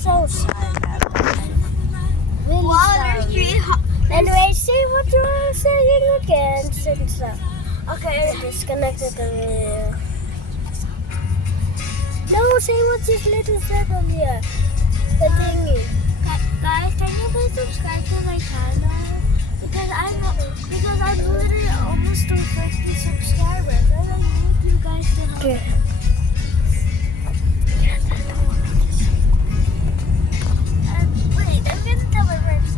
so sad. Really sorry. Anyway, say what you were saying again since okay, disconnected the video. No, say what this little said earlier. The thingy. Guys, can you please subscribe to my channel? Because I'm literally almost to 50 subscribers. I want you guys to help. Okay. Wait, I'm gonna tell my friends.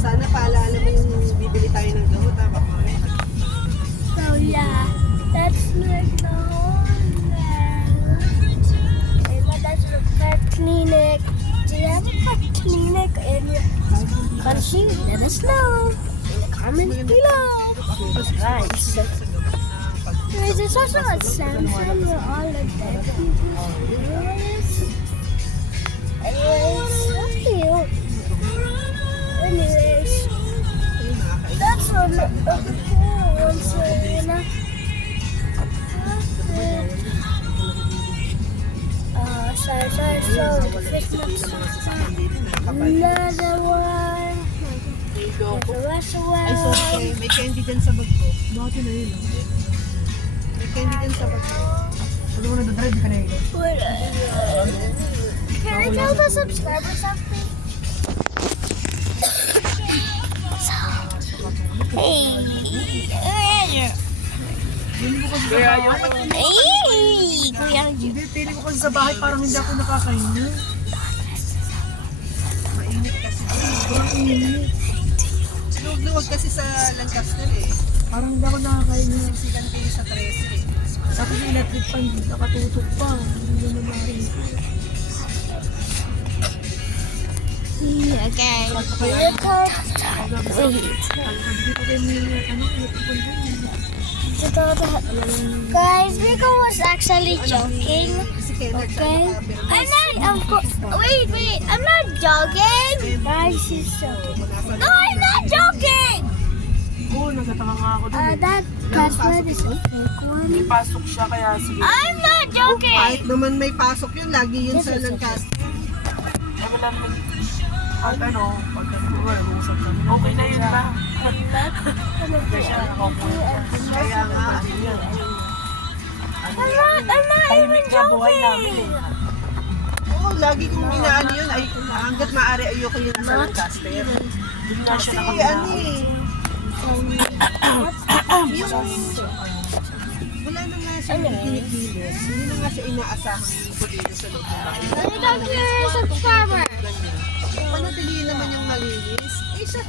Sana paalala mo yung bibili tayo ng gamot, ha? So yeah, that's like the whole thing. But that's the pet clinic. Do you have a pet clinic in your country? Let us know in the comments below. Guys, there's also a Samsung where all the dead people is. Anyways, that's cute. Anyways, that's one of the cool ones, you know. So the fish looks another one. The rest of Ay, so, okay. May candy din sa bag ko. Bakit na yun? May candy din sa bag ko. Pag mo na-drive, di ka na yun. Can I tell the subscribers something? Kaya yun. Hindi, pili ko kasi sa bahay parang hindi ako nakakainin. Mainit kasi. Sobrang init. Sinuwag kasi sa Lancaster eh. Parang hindi ako nakakainin. Sigan kayo sa 13 eh. Tapos yung electric fan, nakatutok pa. Hindi naman nakakainin. Okay. Guys, Rico was actually joking. Okay. Wait. I'm not joking. Guys, he's joking. No, I'm not joking. Oo, nagataka nga ako dun. That password is a fake one. May pasok siya kaya sige. I'm not joking. Kahit naman may pasok yun, lagi yun sa Lancaster. Ay, wala naman. At ano, pagka-tour, usap kami. Okay na yun ba? Kaya siya, okay. Kaya nga, yun. I'm not even joking. Oo, lagi kong inaano yun. Ay, hanggat maaari ayoko yun sa Lancaster. Kasi ano eh. Wala na nga siya kinikilos. Hindi na nga siya inaasahan ko dito sa loob ng bahay. Let me talk to your subscriber. Panatiliin naman yung malinis. Eh, siya